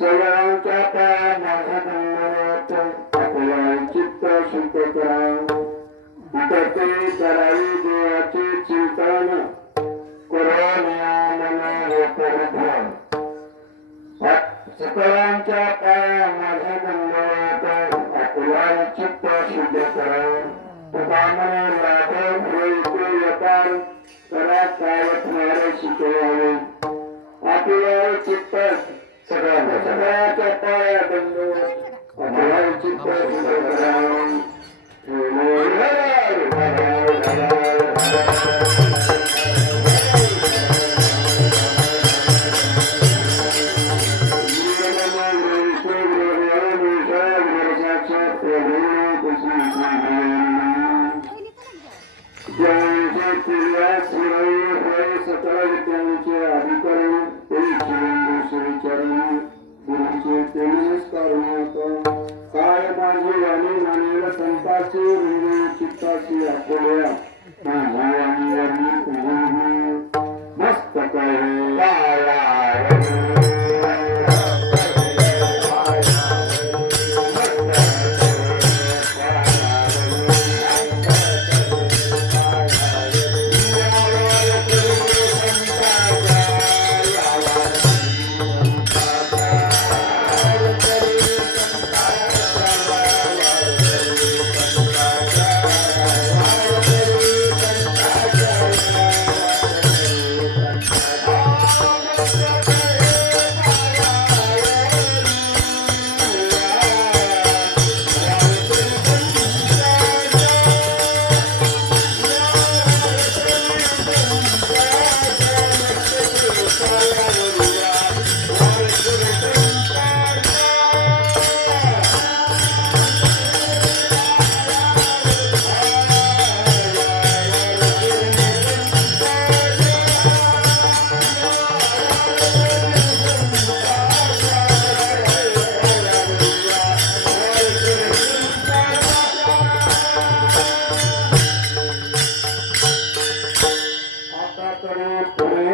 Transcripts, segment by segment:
सगळ्यांच्या पाया माझ्या गंगारात आपला चित्त शुद्ध करा. इतरते करावी देवाचे चिंतन करून या मना परिधान. सकळांच्या पाया माझ्या गंगारात आपला चित्त शुद्ध करा. तुकामने लाभ होईल ते यकार करा काय मारे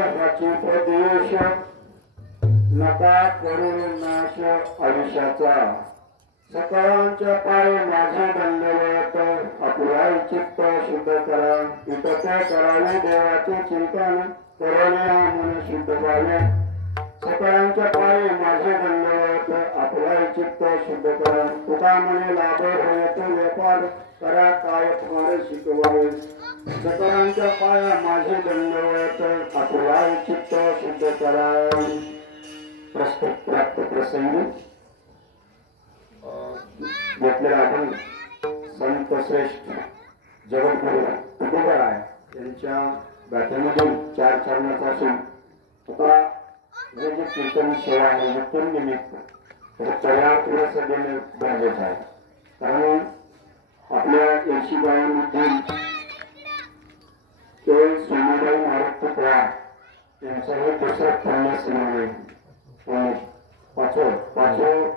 हाची प्रदेश नका करू नाश आयुष्याचा सकळांच्या पाय माझे दंडवत आपलाई चित्त शुद्ध करा वितत करावे देवाचे चिंतन करणे मन शुद्ध व्हावे सकळांच्या पाय माझे दंडवत आपलाई चित्त शुद्ध करा तुका म्हणे लाभ होयत व्यापार करा काय फार शिकवावे सकळांच्या पाया माझे दंडवत आपलाई चित्त शुद्ध करा प्राप्त प्रसंगी घेतलेला आपण संत श्रेष्ठ जगद्गुरु तुकोबराय यांच्या गाथेमधून 4 चरणाचा असून आता हे जे कीर्तन सेवा आहे कीर्तन निमित्त त्याला थोडंसं देणं गरजेचं आहे कारण आपल्या 80 गावांमधून केवळ सोनाबाई मारुत तुकोबा यांचं हे दुसरं पुण्यस्मरण आहे पाचवं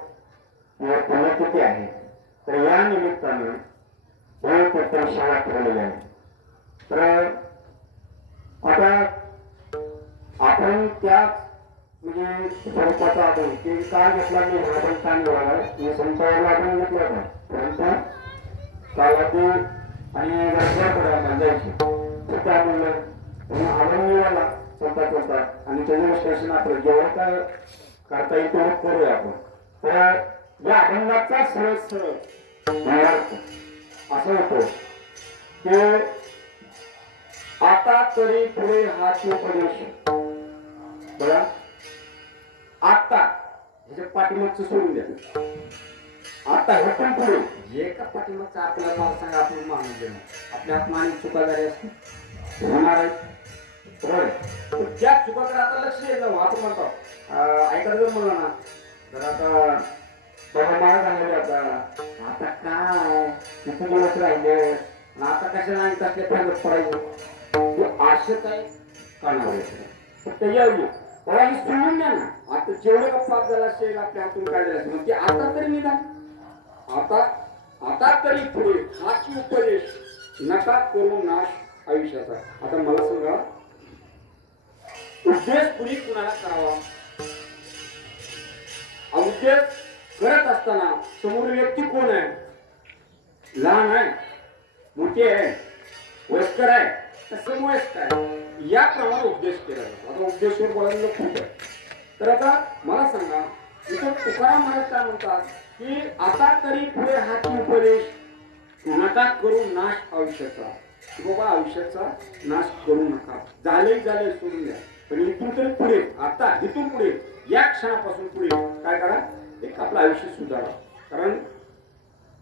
पुण्यतिथी आहे तर या निमित्तानं हे कीर्तन सेवा ठरलेली आहे तर आता आपण त्याच म्हणजे स्वरूपाचा आपण की काय घेतला मी आपण छान निवडला मी संताला आपण घेतला होता परंतु कालावधी आणि रस्त्याकडे बांधायची तर त्या म्हणलं म्हणून आपण निवडला चलता आणि त्याच्या स्टेशन आपलं जेवढं काय करता येईल तेवढं करूया आपण तर या अभंगाचा सरळ असं होतो की आता तरी पुढे हाच उपदेश बघा आता ह्याच्या पाठीमागचं सोडून द्या आता हे पण पुढे जे का पाठीमागचं आपल्याला मला सांगा आपण मानून देणं आपल्या आत्माने चुका झाली असते होणार आहे बरोबर त्या चुकाकडे आता लक्ष द्यायचं आपण म्हणतो ऐकायला जर म्हणलं ना तर आता बाबा मला सांगायचे आता काय किती दिवस राहिले आता कशाला आणि कसल्या फायद्यात पडायचं असं काय करणार त्याच्यावर बाबा हे सोडून द्या ना आता जेवढं का पाप झाला असेल आपल्या हातून काढलेला असेल मग ते आता तरी निदान आता तरी पुढे हाच उपदेश नका करू नाश आयुष्याचा आता मला सांगा उद्देश पुढे कुणाला करावा उद्देश करत असताना समोर व्यक्ती कोण आहे लहान आहे मोठी आहे वयस्कर आहे तर समवयस्क आहे याप्रमाणे उद्देश केला जातो आता उद्देशावर बोलायला खूप आहे तर आता मला सांगा इथं तुकाराम महाराज काय म्हणतात की आता तरी पुढे हाची उपदेश नका करू नाश आयुष्याचा बाबा आयुष्याचा नाश करू नका झाले सोडून द्या पण इथून तरी पुढे आता इथून पुढे या क्षणापासून पुढे काय करा एक आपलं आयुष्य सुधारा कारण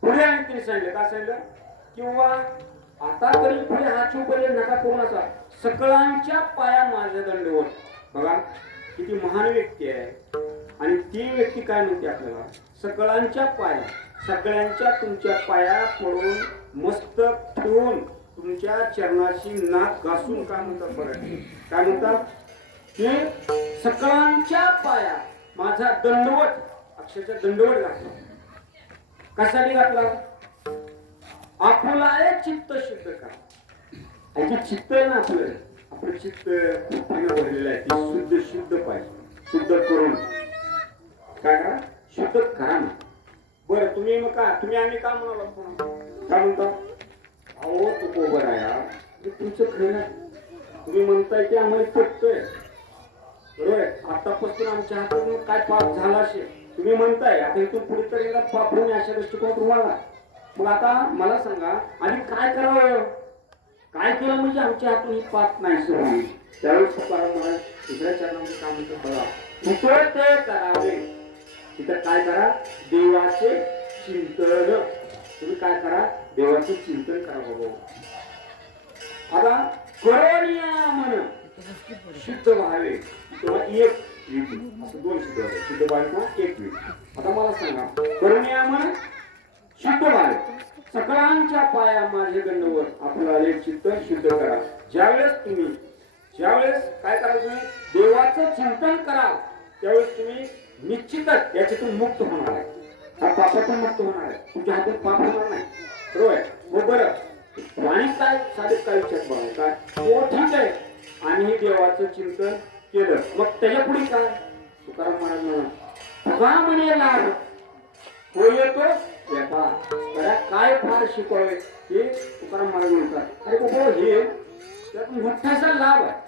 पुढे आणि तिने सांगितलं काय सांगितलं किंवा आता तरी पुढे हाच उपदेश नका करू नका सकळांच्या पाया माझ्या दंडवत बघा किती महान व्यक्ती आहे आणि ती व्यक्ती काय म्हणते आपल्याला सकळांच्या पाया सगळ्यांच्या तुमच्या पाया पडून मस्तक ठेवून तुमच्या चरणाशी नाक घासून काय म्हणतात बरं काय म्हणतात की सकळांच्या पाया माझा दंडवत अक्षरशः दंडवत घातला कशासाठी घातला आपला चित्त शुद्ध करा याची चित्त आहे ना आपलं चित्त भरलेलं आहे ती शुद्ध पाहिजे शुद्ध करून काय करा शुद्ध करा ना बरं तुम्ही मग का तुम्ही आम्ही का म्हणाला काय म्हणता अहो तुकोबर आहे तुमचं खरं तुम्ही म्हणताय की आम्हाला पटतंय बरोबर आतापासून आमच्या हातात काय पाप झाला असेल तुम्ही म्हणताय आता इथून पुढे तरी पाप होणे अशा दृष्टिकोन तुम्हाला मग आता मला सांगा आणि काय करावं काय केलं म्हणजे आमच्या हातून ही पाप नाही होईल त्यावेळेस तुकाराम महाराज दुसऱ्या चरणामध्ये काम म्हणतात बघा तिथं ते करावे तिथं काय करा देवाचे चिंतन तुम्ही काय करा देवाचे चिंतन करा बाबा आता करोनिया म्हण शुद्ध व्हावे किंवा एक असं दोन शुद्ध व्हावे शुद्ध व्हावे किंवा एक आता मला सांगा करोनिया म्हण शुद्ध व्हावे सकळांच्या पाया माझे दंडवर आपलं एक चित्त शुद्ध करा ज्यावेळेस काय करा तुम्ही देवाचं चिंतन कराल त्यावेळेस तुम्ही निश्चितच याच्यातून मुक्त होणार आहे पापातून मुक्त होणार आहे तुमच्या हातून पाप होणार नाही बरोबर आहे हो बरं आणि काय साधे काय विचार बघा काय हो ठीक आहे आम्ही देवाचं चिंतन केलं. मग त्याच्या पुढे काय तुकाराम महाराज म्हणा तुका म्हणे लाभ हो येतो व्यापार. बऱ्या काय फार शिकवले हे तुकाराम महाराज म्हणतात. अरे बाबा हे त्यात मोठासा लाभ आहे.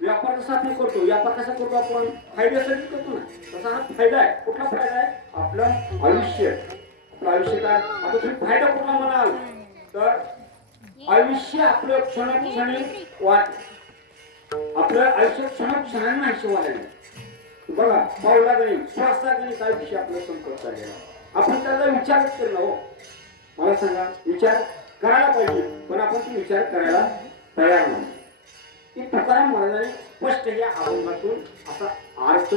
व्यापार कसा आपण करतो, व्यापार कसा करतो आपण फायद्यासाठी करतो ना, तसा हा फायदा आहे. कुठला फायदा आहे? आपलं आयुष्य. आपलं आयुष्य काय आता तुम्ही फायदा कुठला म्हणाल तर आयुष्य आपलं क्षणोक्षणी वाट आपलं आयुष्य क्षणोक्षणाने आयुष्य वाढायला बघा पावला गणी श्वासा गणी काय विषय आपलं संपर्क झालेला आपण त्याचा विचारच केला. हो मला सांगा विचार करायला पाहिजे पण आपण तो विचार करायला तयार नाही. की तुकाराम महाराजांनी स्पष्ट या अभंगातून असा अर्थ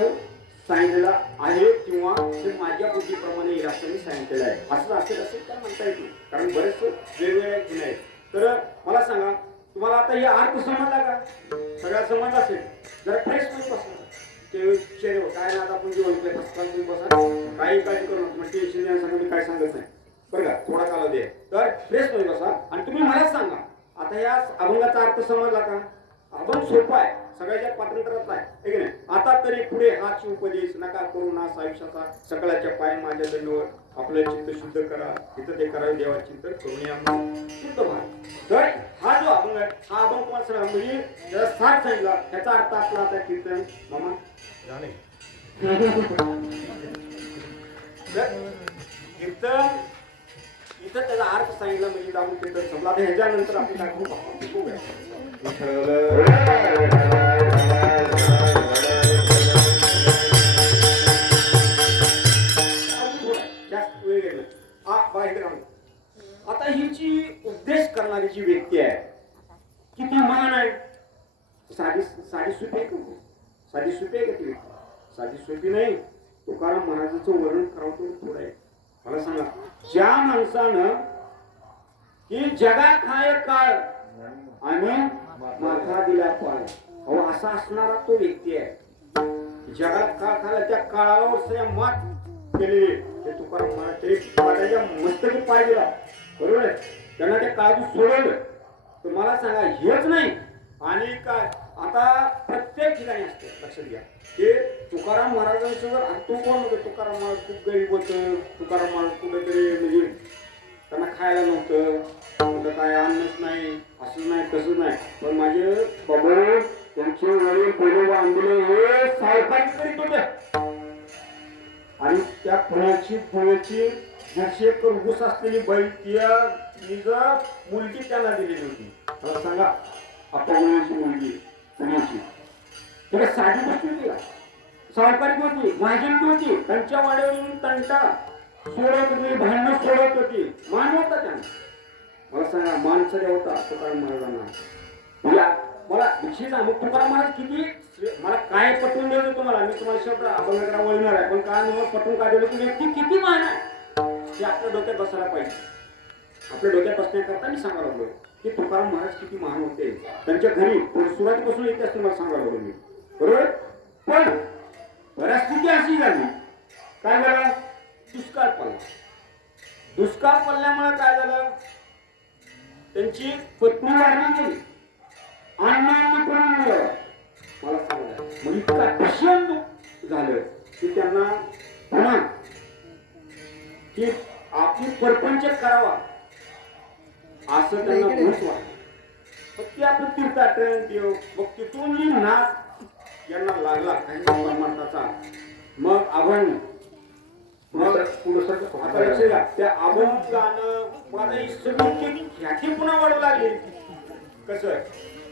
सांगितलेला आहे किंवा ते माझ्या बुद्धीप्रमाणे येईल असं मी सांगितलेलं आहे. असं असेल तर म्हणता येईल कारण बरेच वेगवेगळे गुण आहेत. तर मला सांगा तुम्हाला आता हे अर्थ समजला का? सगळ्या समजला असेल जरा फ्रेश मध्ये बसला ते शरीर काय ना आता आपण जेवण तुम्ही बसा काही काळजी करू नका टेन्शन घेण्यासाठी मी काय सांगत नाही बरं का. थोडा कालावधी आहे तर फ्रेश मध्ये बसा आणि तुम्ही मला सांगा आता या अभंगाचा अर्थ समजला का? अभंग सोपा आहे सगळ्याच्या पाठांतरात आहे की नाही. आता तरी पुढे हाच उपदेश नका करू नास आयुष्याचा सकळाच्या पाय माझ्या दंडवर आपलं चित्त शुद्ध करा तिथं ते करावे देवा चिंतन करून या शुद्ध व्हा. तर हा जो अभंग आहे हा अभंग तुम्हाला सांगा म्हणजे त्याचा साथ सांगितला त्याचा अर्थ आपला आता कीर्तन मामा जाणे कीर्तन इथं त्याचा अर्थ सांगितला म्हणजे आपण कीर्तन संपला. आता ह्याच्यानंतर आपण काय करू जास्त वेळ गेला आता ही जी उपदेश करणारी जी व्यक्ती आहे किती महान आहे. साधी सोपी आहे का? साधी सोपी आहे का ती व्यक्ती? साधी सोपी नाही. तुकाराम महाराजांचं वर्णन करावं थोडं आहे. मला सांगा ज्या माणसानं की जगा खाय काळ आणि माथा दिला पाय अहो असा असणारा तो व्यक्ती आहे. जगाला काळ खाला त्या काळावर सगळ्या मात केलेली ते तुकाराम महाराज तरी त्याच्या मस्तकी पाय दिला बरोबर आहे. त्यांना त्या काळातून सोडवलं. तर मला सांगा हेच नाही आणि काय आता प्रत्येक ठिकाणी असते लक्षात घ्या हे तुकाराम महाराजांचं जर तू कोण होतं तुकाराम महाराज खूप गरीब होतं. तुकाराम महाराज कुठेतरी म्हणजे त्यांना खायला नव्हतं काय अन्नच नाही असं नाही तसं नाही. पण माझे बाबा त्यांचे वडील पोरं बांधले हे सावकारी करीत होते आणि त्या फळाची 100 एकर ऊस असलेली बैल त्या निज मुलगी त्यांना दिलेली होती. मला सांगा आपल्या मुलीची मुलगी पुण्याची त्याला साधी गोष्ट होती का? सावकारी होती भाजन होती त्यांच्या वाड्यावरून तंटा सोडत होती भांडणं सोडत होती मान होता त्यांना. मला सांगा मान सध्या होता तुकाराम महाराजांना. मला विशेष मग तुकाराम महाराज किती मला काय पटवून द्यायचं तुम्हाला मी तुम्हाला शब्द अभंगाकडे वळणार आहे पण काय मला पटवून काय दिलं की व्यक्ती किती मान आहे ते आपल्या डोक्यात बसायला पाहिजे. आपल्या डोक्यात बसण्याकरता मी सांगायला लागलो की तुकाराम महाराज किती महान होते. त्यांच्या घरी सुरुवातीपासून येते असं मला सांगायला लागलो मी बरोबर. पण परिस्थिती अशी झाली काय झालं दुष्काळ पडला. दुष्काळ पडल्यामुळे काय झालं त्यांची पत्नी वारली गेली अन्न पडून गेलं. मला सांगा मग इतका भीषण झालं की त्यांना पुन्हा की आपली परपंच करावा असं त्यांना म्हणून वाटलं. मग ते आपलं तीर्थाटन देव मग तिथून नाच यांना लागला काही परमार्थाचा. मग अभंग मग आता लक्ष द्या त्या अभंग गाणं मग आता ही सगळी ख्याती पुन्हा वाढू लागली. कसं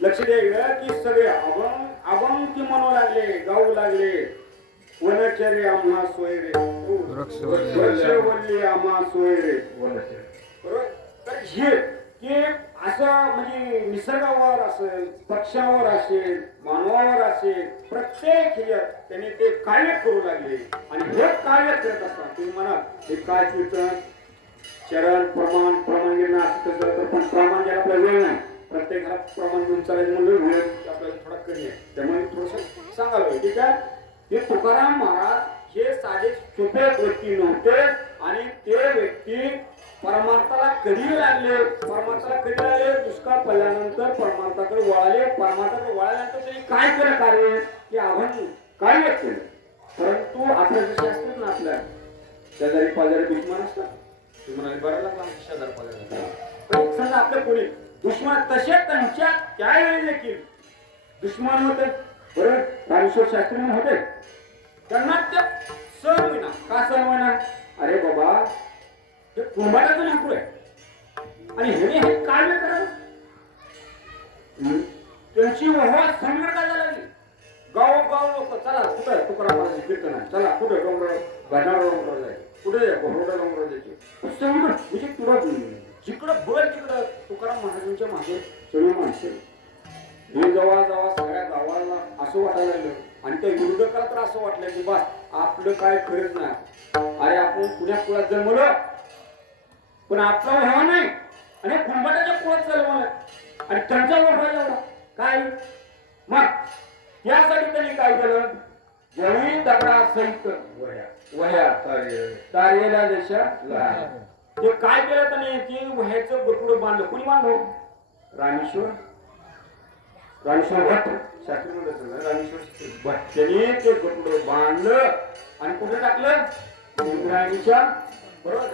लक्ष द्या की सगळे अभंग ती म्हणू लागले गाऊ लागले वनचर्य आम्हा सोय रे वृक्षवल्ली आम्हा सोय रे बरोबर. तर हे की असं म्हणजे निसर्गावर असेल पक्ष्यावर असेल मानवावर असेल प्रत्येक ह्याच्यात त्यांनी ते कार्य करू लागले आणि हे कार्य करत असतात तुम्ही म्हणा हे काय कीर्तन चरण प्रमाण घेणं असं कसं तर पण प्रमाण घ्यायला आपला वेळ नाही. प्रत्येक घरात प्रमाण घेऊन चालायचं म्हणलं वेळ आपल्याला थोडा कमी आहे त्यामुळे थोडंसं सांगायला पाहिजे ठीक आहे. हे तुकाराम महाराज हे साधे सोपे व्यक्ती नव्हते आणि ते व्यक्ती परमार्थाला कधी लागले दुष्काळ पडल्यानंतर परमार्थाकडे वळाले. परमार्थाकडे वळाल्यानंतर त्यांनी काय केलं कार्य की आव्हान काय व्यक्त केलं. परंतु आपल्या जसे असतात ना आपल्या शेजारी पाजारी दुश्मन असतात. तुम्हाला बरं लागला शेजारी पाजारी पण समजा आपल्या कोणी दुश्मन तसे त्यांच्या त्यावेळी देखील दुश्मन होते. बरोबर रामेश्वर शास्त्री होते. त्यांना ते सण होईना का सण होईना. अरे बाबा हे कुंभाराचं लेकरू आहे आणि हे काय करावं. त्यांची वहवा संगड काय लागली. गाव लोक चला कुठं तुकाराम महाराज कीर्तन आहे. चला कुठं डोंगर गडावर डोंगर जायचं. कुठे घोरडा डोंगर जायचे संगड म्हणजे तुला जिकडं बळ तिकडं तुकाराम महाराजांच्या मागे सगळी माणसं. हे जवळ सगळ्या गावाला असं वाटायला लागलं आणि त्या विरोधकाला तर असं वाटलं की बस आपलं काय खरंच नाही. अरे आपण पुण्यात कुळात जन्मलो पण आपला व्हावा नाही आणि कुंभाटाच्या कुळात जन्मला आणि त्यांचा व्हावा एवढा काय. मग यासाठी त्यांनी काय केलं. ज्यावेळी दगडा सहित वह्या तारेला देशा ते काय केलं त्याने ते वह्याचं गटुडं बांधलं. कोणी बांधलं. रामेश्वर भट्ट शास्त्री म्हणतात. रामेश्वर भट्ट त्यांनी ते गटुडं बांधलं आणि कुठे टाकलं. इंद्रायणीच्या बरोबर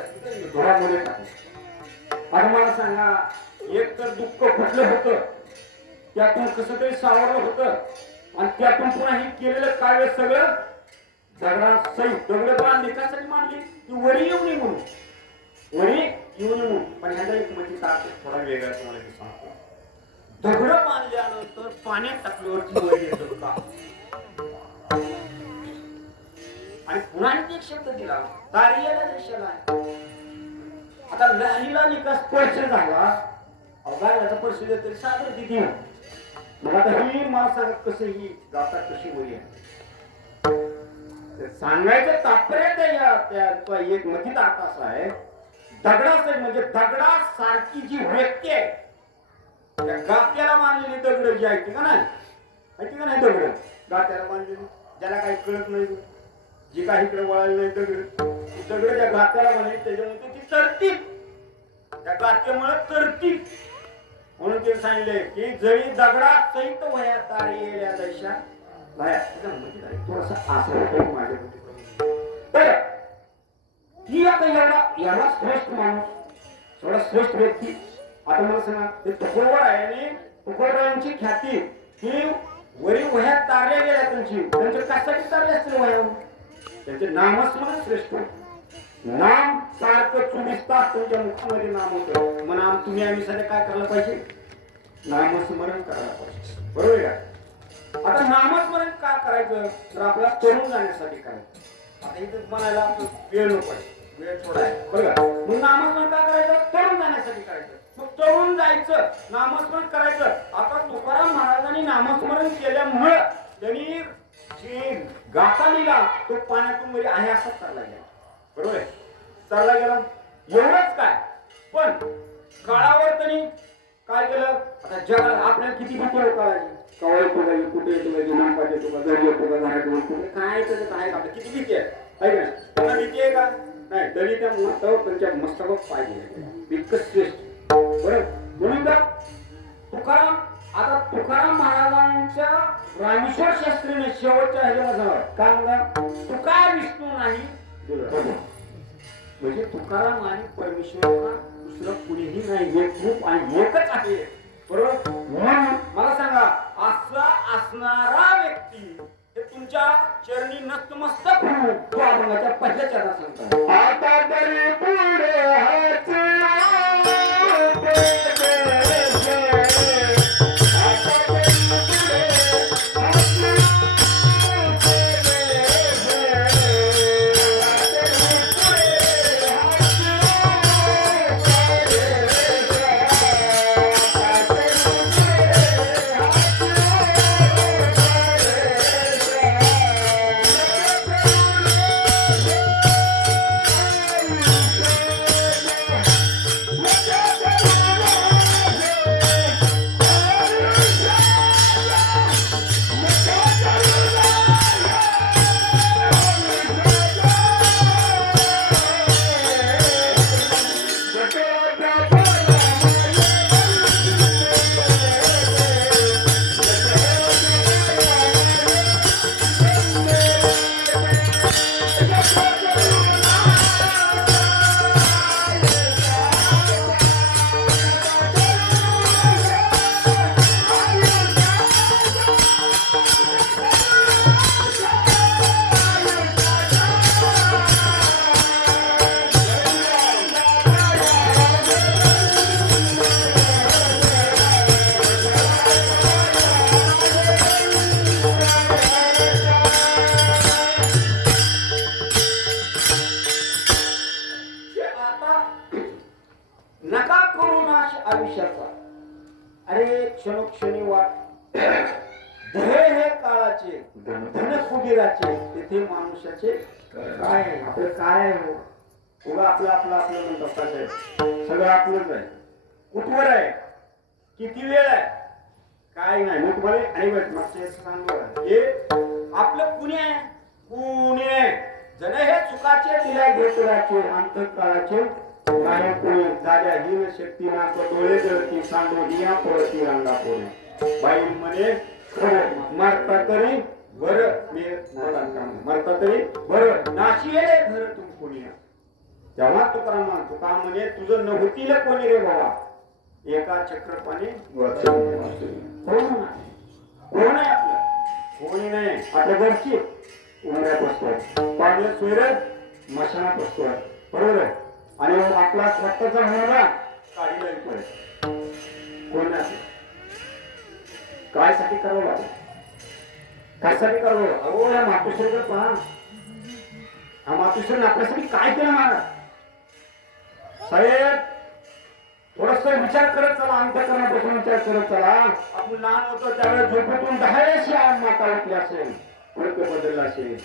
घरामध्ये टाकलं. आता मला सांगा एक तर दुःख कुठलं होतं त्यातून कसं तरी सावरलं होतं आणि त्यातून पुन्हा हे केलेलं कार्य सगळं दगडा सहित दगड बांधली कशासाठी मांडली ती वरी येऊ नये म्हणून. वरी येऊ नये म्हणून. पण ह्याचा एक म्हणजे थोडा वेगळा तुम्हाला मी सांगतो. दगड बांधल्यानंतर पाण्यात टाकल्यावरती वरी येतं का आणि पुन्हा एक शब्द दिला तारियाला देशाला. आता लहानीला निकास स्पर्श झाला अवघायला स्पर्श देत तरी सादर तिथे. मग आता ही मला सांगा कसं ही गाता कशी वरी आहे. सांगायचं तात्पर्य त्या एक मथित अर्थ असा आहे. दगडाचं म्हणजे दगडासारखी जी व्यक्ती आहे त्या गात्याला बांधलेली दगड जी आहे ती का नाही माहिती का नाही. दगड गात्याला बांधलेली ज्याला काही कळत नाही जी काही इकडे वळाली नाही दगड त्या गात्याला बांधली त्याच्यामुळे ती तरतीब त्या गात्यामुळे तरतीब म्हणून ते सांगितले की जळी दगडा सहित वह्या तारे येल्या दशा थोडासा असं माझ्या तर ती आता एवढा श्रेष्ठ माणूस एवढा श्रेष्ठ व्यक्ती. आता मला सांगा ते तुकोबर आहे आणि तुकोबरांची ख्याती ही वरी वह्यात तारल्या गेल्या त्यांचे कशासाठी तारले असतील वह्या. त्यांचे नामस्मरण श्रेष्ठ. नाम सारखं चुनिस्तात तुमच्या मुखामध्ये नाम होतं. मग नाम तुम्ही आम्ही सध्या काय करायला पाहिजे. नामस्मरण करायला पाहिजे. बरोबर का. आता नामस्मरण का करायचं तर आपल्याला तरुण जाण्यासाठी करायचं. आता इथे म्हणायला वेळ नको आहे वेळ थोडा आहे बरं का. मग नामस्मरण का करायचं तरुण जाण्यासाठी करायचं. मग तरुण जायचं नामस्मरण करायचं. आता तुकाराम महाराजांनी नामस्मरण केल्यामुळं त्यांनी जी गाथा लिहिला तो पाण्यातून मध्ये आहे असाच चालला गेला. बरोबर आहे चालला गेला. एवढंच काय पण काळावर त्यांनी काय केलं. आता जगाला आपल्याला किती भीती आहे काळाची. कवळ येतो का कुठे येतो का नाकात येतो का घरी येतो का घरात कुठे काय काय आपल्या किती भीती आहे का. त्यांना भीती आहे का नाही. तरी त्या मस्तावर त्यांच्या मस्तकावर पाहिजे इतकं श्रेष्ठ. बरोबर म्हणून तर तुकाराम आता तुकाराम महाराजांच्या रामेश्वर शास्त्रीने शेवटच्या ह्याच्यामध्ये काय म्हणा तुका विष्णू नाही म्हणजे तुकाराम आणि परमेश्वर दुसरं कुणीही नाही. एक रूप आणि एकच आहे. बरोबर म्हणून मला सांगा असा असणारा व्यक्ती हे तुमच्या चरणी नतमस्तक होऊन तो अभंगाच्या पहिल्या चरणात सांगतो. आता तरी पुढे क्षणोक्षणी वाट ध्येय हे काळाचे धन कुबीराचे तेथे माणसाचे काय आहे? आपलं काय आहे? उगा आपलं आपलं आपलं म्हणतात काय आहे? सगळं आपलंच आहे. कुठवर आहे? किती वेळ आहे? काय नाही. मी तुम्हाला आणि मागच्या सांगतो हे आपलं पुणे आहे. पुणे जण हे सुखाचे दिल्या घेतराचे अंतकाळाचे काय पुणे दाद्या हिन शक्ती नाक डोळे जळती सांडोलिया पळती रांगा पुणे बाई म्हणे मरता तरी बर मी मरता तरी बर नाशी येले घर तू पुणे तेव्हा तुकाराम म्हणतो का म्हणे तुझं नव्हतील कोणी रे बाबा एका चक्रपाणी कोण आहे आपलं कोणी नाही आपल्या घरची उमऱ्यात बसतोय पाडलं सोयरत मशानात बसतोय बरोबर आहे आणि आपला स्वतःचा मुलगा काढीला येतोय कोण आहे काय साठी करावं लागेल कशासाठी करावं अहो या मातोश्रीकडे पहा हा मातोश्रीने आपल्यासाठी काय केलं महाराज साहेब थोडस विचार करत चला अंतःकरणापासून विचार करत चला आपण लहान होतो त्यावेळेस झोपेतून 10 माता उठली असेल फडकं बदललं असेल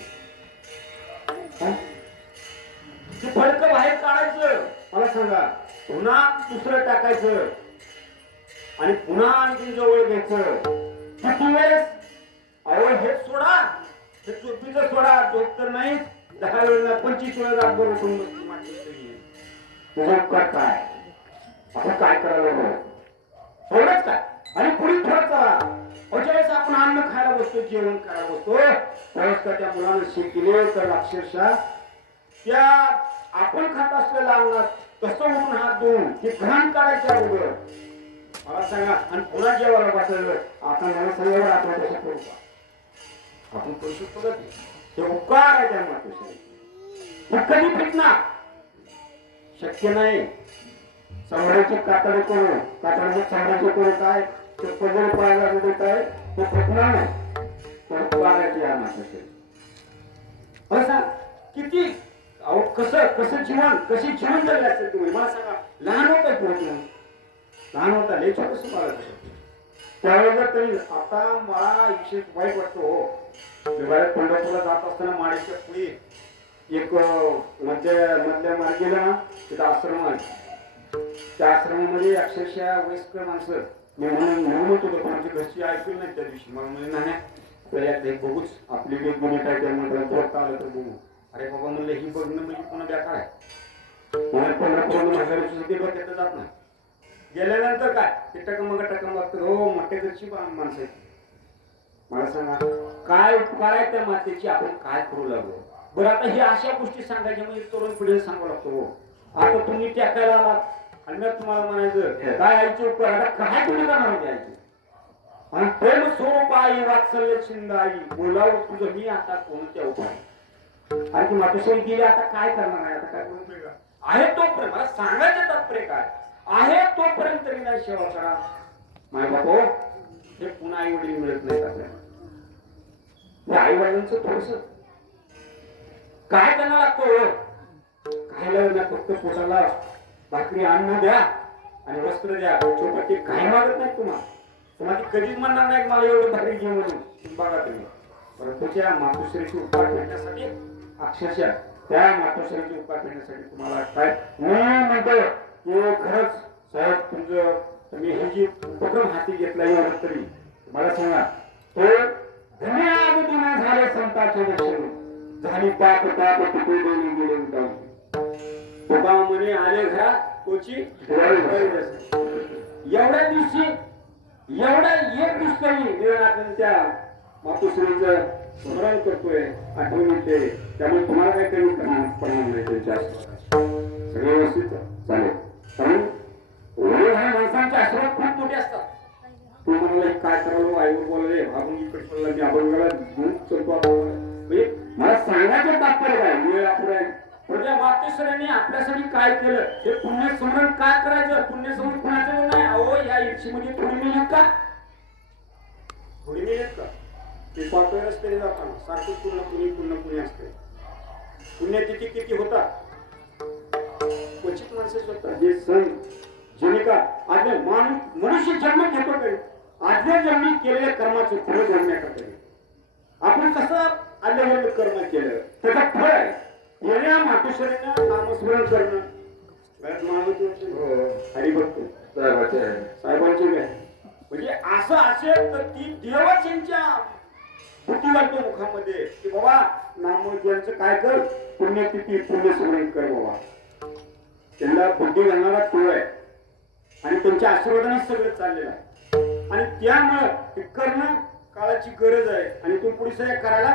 ते फडकं बाहेर काढायचं मला सांगा पुन्हा दुसरं टाकायचं आणि पुन्हा आणखी जवळ घ्यायचं किती वेळेस अहो हे सोडा हे झोपीचं सोडा झोप तर नाही 10 वेळेला 25 वेळा रातभर उठून तुझा उपकार काय आपण काय करायला एवढंच काय आणि पुढे थोडं चला ज्यावेळेस आपण अन्न खायला बसतो जेवण करायला बसतो त्यावेळेस त्या मुलानं शिकले तर अक्षरशः त्या आपण खात असलेल्या अन्नात तसं उठून हात धुवून ते घाण काढायच्या अगोदर मला सांगा आणि पुन्हा जेवायला बसायला आता मला सांगा आपण कसं करू का आपण करू शकतो का ते उपकार आहे त्या मातोश्री कधी फिटणार शक्य नाही चांगल्याचे कातडे करू कातड्याचे चांगल्याचे करू काय ते पदर पाहायला म्हणजे काय ते फुटणार नाही तर उपकाराची या मातोश्री असं किती अहो कसं जीवन कशी जीवन जगले असेल तुम्ही मला सांगा लहान होता पोहोचून लहान होता लय छोटस बाळग त्यावेळेला तरी आता मला विशेष वाईट वाटतो हो बाहेर पंढरपूरला जात असताना माडीच्या पुढे एक मधल्या मार्गेला ना तिथं आश्रम आहे त्या आश्रमामध्ये अक्षरशः वयस्कर माणसं मी म्हणून होतो पण आमची घरची ऐकली नाही त्या दिवशी मला म्हणजे नाही आपल्याला बघूच आपली वेगवेगळी काय त्यामध्ये जोडता आलं तर बघू अरे बाबा म्हणलं ही बघणं म्हणजे पुन्हा बेकार आहे मला पंढरपूर माझ्या दिवशी डोक्यात जात नाही गेल्यानंतर काय ते टकमग बघतात हो मोठ्या घरची माणसं आहेत मला सांगा काय उपकार आहे त्या मातेची आपण काय करू लागलो बरं आता ही अशा गोष्टी सांगायच्या म्हणजे तरुण पिढीला सांगावं लागतो हो आता तुम्ही टाकायला आलात आणि मी तुम्हाला म्हणायचं काय आईचे उपकार आता काय तुम्ही करणार होते आईचे आणि प्रेम स्वरूप आई वात्सल्य छिंद आई बोलावं तुझं मी आता कोणत्या उपाय अरे ती मातोश्री गेली आता काय करणार आहे आता काय करून आहे तो प्रेम मला सांगायचं तात्पर्य काय आहे तोपर्यंत तरी नाही सेवा करा माय बाबा हे पुन्हा आई वडील मिळत नाहीत आपल्याला आई वडिलांचं थोडस काय त्यांना लागतो खायला फक्त पोटाला भाकरी अन्न द्या आणि वस्त्र द्या छोट ते काही मागत नाही तुम्हाला कधीच म्हणणार नाही मला एवढं भाकरी घे म्हणून बघा तुम्ही परंतु त्या मातोश्रीची उपकार करण्यासाठी अक्षरशः त्या मातोश्रीची उपकार करण्यासाठी तुम्हाला काय मी म्हणतो की खरंच साहेब तुमचं तुम्ही हे जी उपक्रम हाती घेतला एवढं तरी मला सांगा तो धन्यवाद दिना झाले संतांचे दर्शन झाली पाप तुटे देणी गेले उठावली तुका म्हणे आले घरा तोची एवढ्या दिवशी एवढ्या एक दिवशी निरण आपण त्या मातोश्रीचं स्मरण करतोय आठवण येते त्यामुळे तुम्हाला काही कमी परिणाम नाही त्यांच्या सगळे व्यवस्थित चालेल कारण वडील ह्या माणसांचे आशीर्वाद खूप मोठे असतात तू म्हणाला काय करावं आईवर बोलले आपण इकडे चालला मी अभंगाला घेऊन चलतो म्हणजे मला सांगायचं तात्पर्य काय वेळ अपुरा पण त्या मातोश्रीने आपल्यासाठी काय केलं हे पुण्यस्मरण काय करायचं पुण्यस्मरण कुणाचं नाही अहो या इच्छेमध्ये थोडी मिळत का थोडी मिळत का ते पातोय रस्त्याने जाताना सारखं पुण्य असते पुण्यतिथी किती होता क्वचित माणसं स्वतः जे सण जेणे का आज मनुष्य जन्म घेतो काही आदल्या जन्मी केलेल्या कर्माचे फळ भोगण्याकरता आपण कसं आदल्या जन्मी कर्म केलं त्याचं फळ आहे. येण्या मातोश्रीनं नामस्मरण करणं हरिभक्त साहेबांचे म्हणजे असं असेल तर ती देवाच्या बुद्धी घालतो मुखामध्ये की बाबा नाम यांचं काय कर पुण्यतिथी पुण्यस्मरण कर बाबा. त्यांना बुद्धी घालणारा तो आहे आणि त्यांच्या आशीर्वादाने सगळं चाललेलं आहे आणि त्यामुळं ते करणं काळाची गरज आहे आणि तू पुढे सगळ्या करायला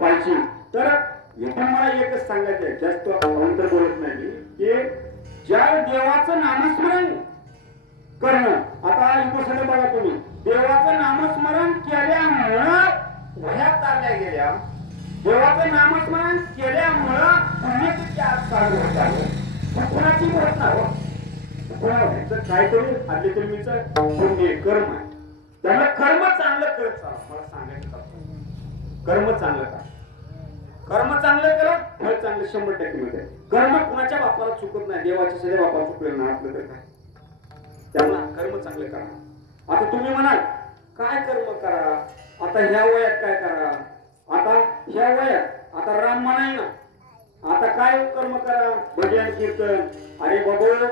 पाहिजे. तर इथून मला एकच सांगायचं आहे, जास्त अंतर बोलत नाही की ज्या देवाचं नामस्मरण करणं. आता इथं सगळं बघा तुम्ही देवाचं नामस्मरण केल्यामुळं वह्या तारल्या गेल्या. देवाचं नामस्मरण केल्यामुळं पुण्यतिथी आज चालू होतात. कोणाची होत नाही कोणा काय तरी आदले तुम्हीचं पुण्य कर्म आहे. त्यामुळे कर्म चांगलं करत चाल. मला सांगायचं कर्म चांगलं करा. कर्म चांगलं केलं फळ चांगलं 100% मिळते. कर्म कुणाच्या बापाला चुकत नाही. देवाच्या सगळ्या बापाला चुकलं ना आपलं तर काय. त्यामुळे कर्म चांगलं करा. आता तुम्ही म्हणाल काय कर्म करा आता ह्या वयात काय करा. आता ह्या वयात आता राम म्हणाय ना आता काय कर्म करा भजन कीर्तन. अरे बाबा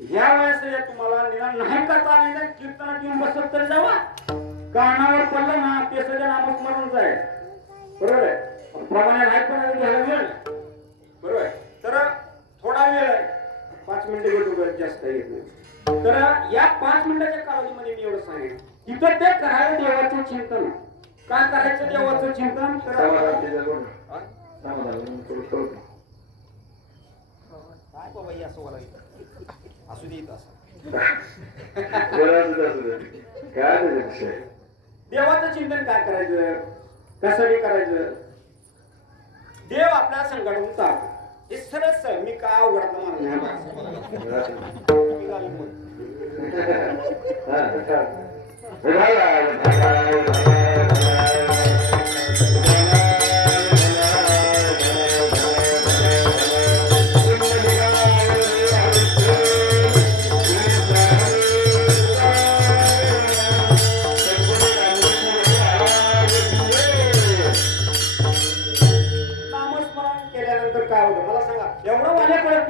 ह्या वयात तुम्हाला निदान नाही करता आले कीर्तनात येऊन बसत तर जावा. कानावर पडलं ना ते सगळं नामस्मरणच आहे. बरोबर आहे. प्रमाणे नाही पण घ्यायला वेळ बरोबर आहे. तर थोडा वेळ आहे 5 मिनिटं घेतो जास्त येत नाही. तर या 5 मिनिटाच्या कालावधीमध्ये मी एवढं सांगेन तिथं ते करायला देवाचं चिंतन. काय करायचं देवाचं चिंतन काय बाबा असं बोला असू दे असं देवाचं चिंतन काय करायचं कशासाठी करायचं. देव आपल्या संकटातून तारतो. हे सरळ मी का उघडत एवढं वाल्या कळत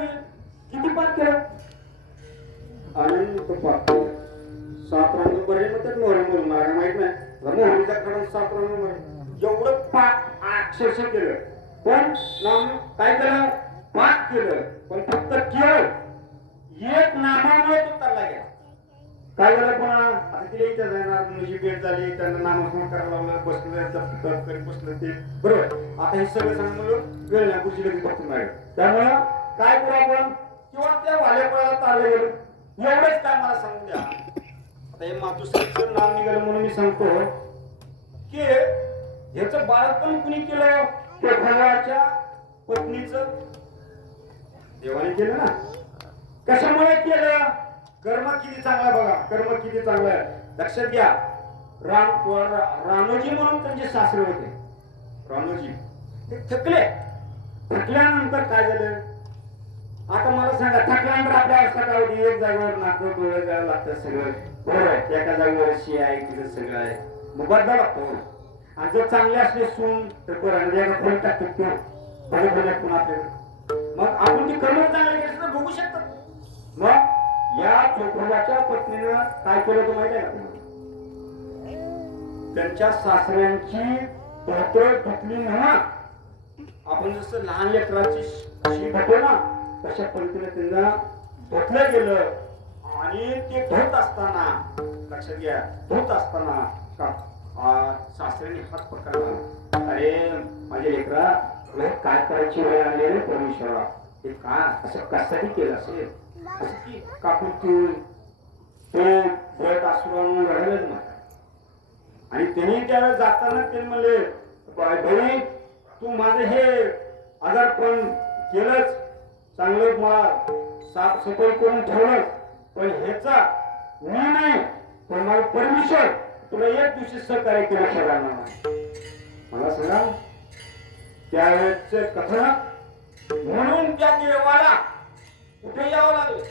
किती पाठ केलं अनंत पाठ 7 रंग बरे म्हणतात. मोहरी मला माहित नाही मोहरीचा खडा 7 रंग बरे एवढं पाठ अक्षरशः केलं. पण नाम काय केलं पाठ केलं पण फक्त केवळ एक नामामुळे तो तरला गेला. काय झालं पुन्हा आता तिला इथं जाणार मुलीची भेट झाली त्यांना नामस्मरण करायला लावलं बसलं करीत बसलं ते बरोबर. आता हे सगळं सांगून वेळ नाही खुशी लगेच बघतो नाही. त्यामुळं काय करू आपण किंवा त्या वालेपणाला तारले गेलो एवढंच काय मला सांगू द्या. आता हे मातोश्रीचं नाव निघालं म्हणून मी सांगतो की ह्याचं बाळपण कुणी केलं ते भगवाच्या पत्नीचं देवाने केलं ना. कशामुळे केलं कर्म किती चांगला बघा कर्म किती चांगलं आहे. लक्षात घ्या रानोजी म्हणून त्यांचे सासरे होते. रानोजी ते थकल्यानंतर काय झालं आता मला सांगा. थकल्यानंतर आपल्या अवस्था काय होती एक जागेवर नाकं डोळे गायला लागतात सगळं बरोबर आहे. एका जागेवर शी आहे तिथं सगळं आहे मग बदला लागतो. आणि जर चांगले असले सून तर बरं फोन टाकतो तो बघत पुन्हा मग आपण ती कर्म चांगले केलं तर बघू शकतात. मग या चोखोबाच्या पत्नीनं काय केलं तो माहिती आहे का त्यांच्या सासऱ्यांची धोतर धुतली म्हणून आपण जसं लहान लेकराची शी धुतो ना तशा पद्धतीने त्यांना धुतलं गेलं. आणि ते धुत असताना लक्षात घ्या धुत असताना सासऱ्याने हात पकडला. अरे माझ्या लेकरा काय करायची वेळ आली रे परमेश्वरा हे का असं कशासाठी केलं असेल असं की कापून तो व्रत आसुरांना रडलंच नाही. आणि त्यांनी त्यावेळेस जाताना ते म्हणले बहीण तू माझं हे आजारपण केलंच चांगलं मला साफसफाई करून ठेवलं पण ह्याचा मी नाही पण मला परमेश्वर तुला एक दिवशी सहकार्य केलं राहणार नाही. मला सांगा त्यावेळेस कथन म्हणून त्या देवाला कुठे यावं लागलं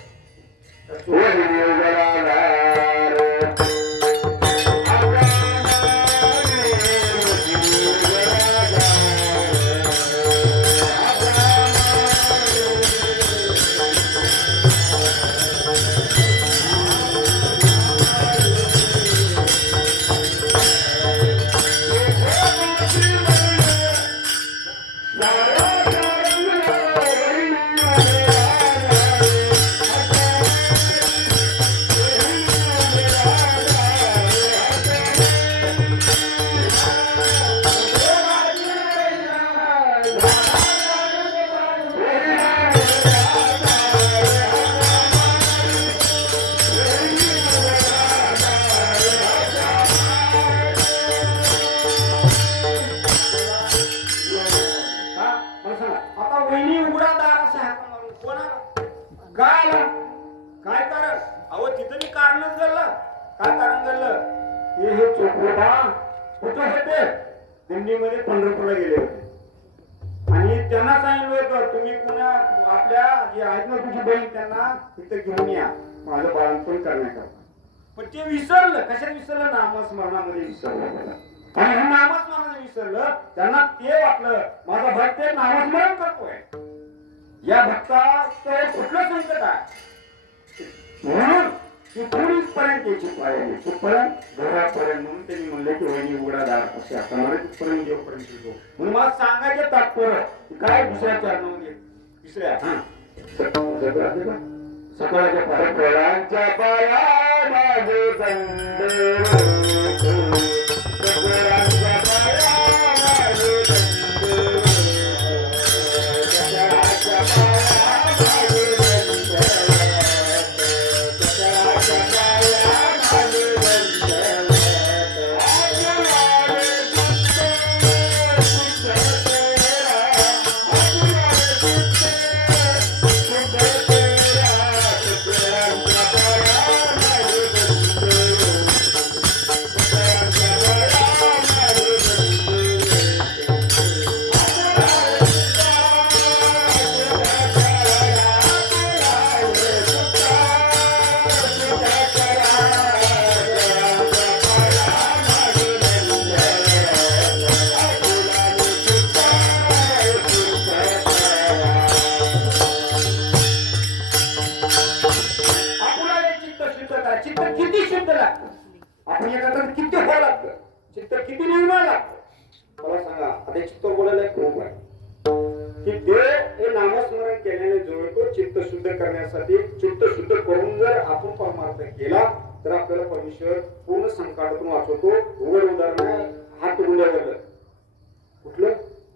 कोणाला काय आला काय कारण अहो तिथं मी कारणच घडलं काय कारण घडलं हे चोखोबा कुठं होते दिंडीमध्ये पंढरपूरला गेले होते आणि त्यांना सांगितलं होतं तुम्ही पुन्हा आपल्या जे आहेत ना तुझी बहीण त्यांना तिथं घेऊन या माझं बाळंतपण करण्याकरता पण ते विसरलं कशात विसरलं नामस्मरणामध्ये विसरलं आणि हे नामस्मरणाने विसरलं त्यांना ते वाटलं माझा भक्त एक नामस्मरण करतोय या भक्ताचं कुठलं संकट आहे म्हणून तिथूनपर्यंत यायची पाहिजे तिथपर्यंत घरापर्यंत म्हणून त्यांनी म्हणले की वहिनी उघडादार असे असताना तिथपर्यंत येऊपर्यंत शिकतो म्हणून मला सांगायचं तात्पर्य काय दुसऱ्या चरणामध्ये तिसऱ्या सकाळच्या फळांच्या पाया माझे संदेव सकाळच्या पाया माझे संदेव सकाळच्या पाया माझे आपण एखादा किती व्हावं लागतं चित्त किती निर्माण लागतं मला सांगा आता चित्त बोलायला खूप आहे की देव हे नामस्मरण केल्याने जुळतो चित्त शुद्ध करण्यासाठी चित्त शुद्ध करून जर आपण परमार्थ केला तर आपल्याला परमेश्वर पूर्ण संकटातून वाचवतो उघड उदाहरण आहे हात गुंड्यावरलं कुठलं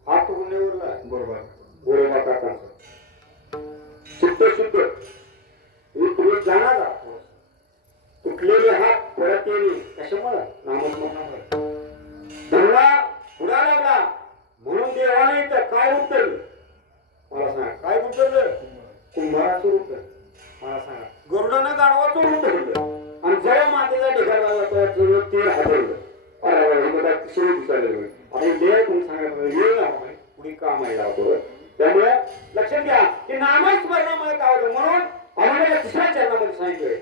हात गुंड्यावरला बरोबर गोरेबा काकांचं चित्त शुद्ध तुम्ही जाणार आहात तुटलेले हात परत येणे कशामुळे नामस्मरणामुळे धरला उडा लागला म्हणून देवाने इथं काय उतरलं मला सांगा काय उतरलं कुंभाराचं उतर मला सांगा गरुडानं गाढवाचं रूप धरलं आणि जेव्हा मातेचा ढिगार लागला तेव्हा तीर हातवलं अरे तिसरी दिसायला आणि देव तुम्ही सांगायला वेळ नाही पुढे काम आहे लावतो त्यामुळे लक्षात घ्या की नामस्मरणामुळे काय होतं म्हणून आम्हाला तिसऱ्या चरणामध्ये सांगितलंय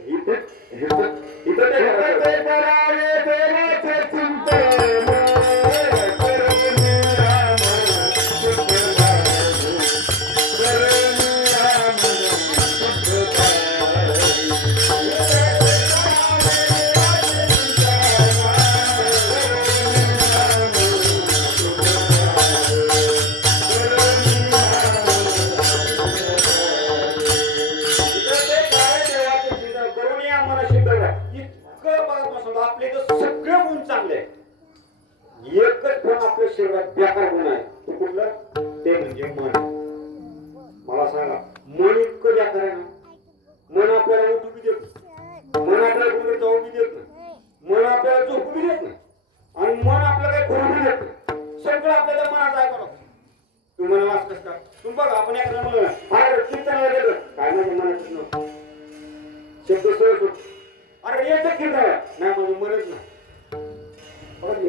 आपले तर सगळे गुण चांगले एकच गुण आपल्या शरीरात बेकार गुण आहे तो कुठलं ते म्हणजे मन मला सांगा मन इतकं बेकार आहे ना मन आपल्याला उठू बी देत मन आपल्याला कुठे जाऊ बी देत नाही मन आपल्याला झोपू बी देत नाही आणि मन आपल्याला काही करू बी देत नाही सगळं आपल्याला मनात आहे बरोबर तू म्हणाला असतस का तू बघ आपण एखादा म्हणलं अरे कीर्तन गेलं काय नाही मनात शब्द सहज अरे याचं कीर्तन नाही म्हणजे मनच नाही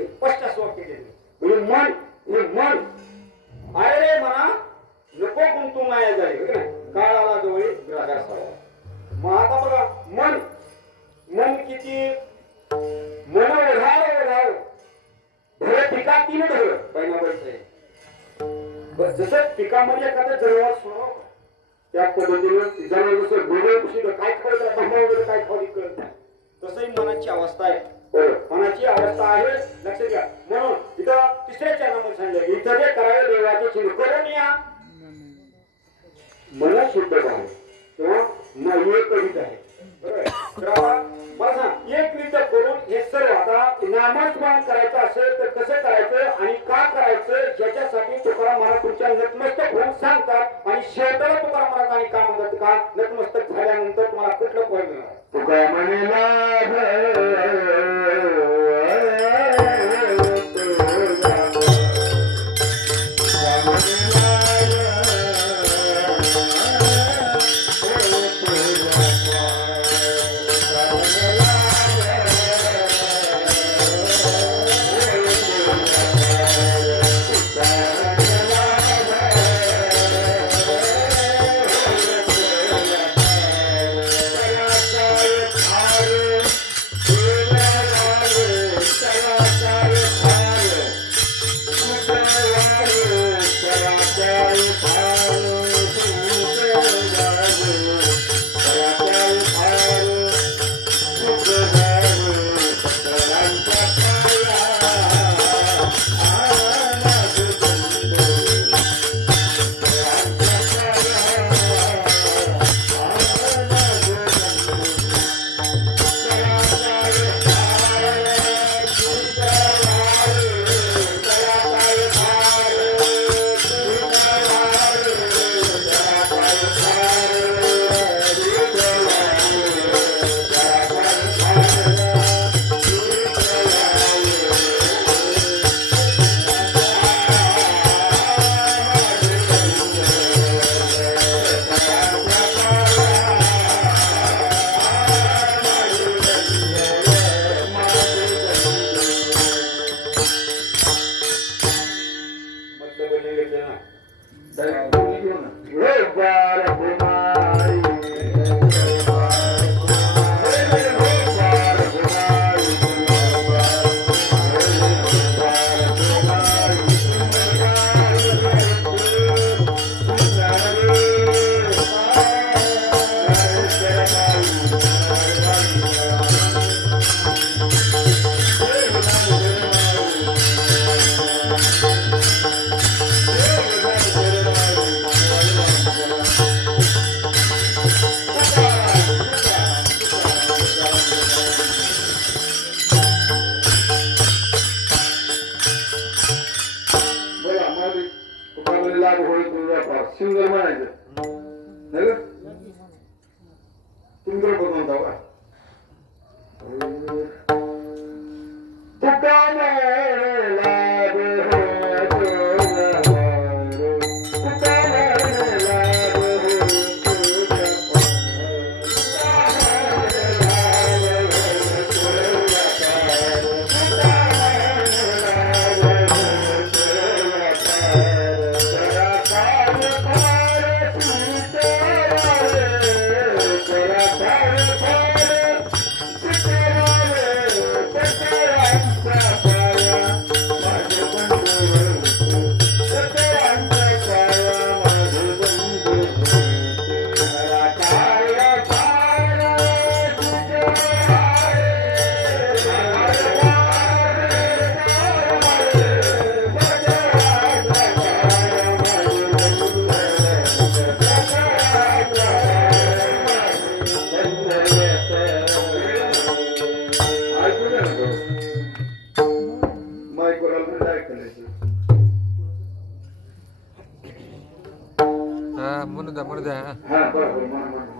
स्पष्ट असं वाक्य केलं म्हणजे मन आहे रे म्हणा नको गुंतू माया जाईल काळाला जवळ रागा असावा मग आता बघा मन किती मन ओढाळ धर पिका तीन धर पहिला बस जसं पिकामध्ये एखादं जनावर सोडावं त्या पद्धतीने जनावर जसं गोडे काय खाऊ भांडा वगैरे काय खाऊ कळत नाही तसंही मनाची अवस्था आहे मनाची अवस्था आहे लक्षात घ्या म्हणून इथं तिसऱ्या चरणामध्ये सांगितलं इथं जे करावे देवाचे चिन्ह करून या मन शुद्ध आहे किंवा नाही करीत आहे बरोबर तर आता मला सांग एक रीत करून हे सर्व आता नामस्मरण करायचं असेल तर कसं करायचं आणि का करायचं ज्याच्यासाठी तुकाराम महाराज तुमच्या नतमस्तक होऊन सांगतात आणि शेवटाला तुकाराम महाराज आणि काय म्हणतात का नतमस्तक झाल्यानंतर तुम्हाला कुठलं फळ मिळणार तुकाराम म्हणे त्यातलं भजन घेतलं ना तर कोणी घेऊ ना सिंगर म्हणायचं नाही का सिंगर बनवता का म्हणू द्या हा बरोबर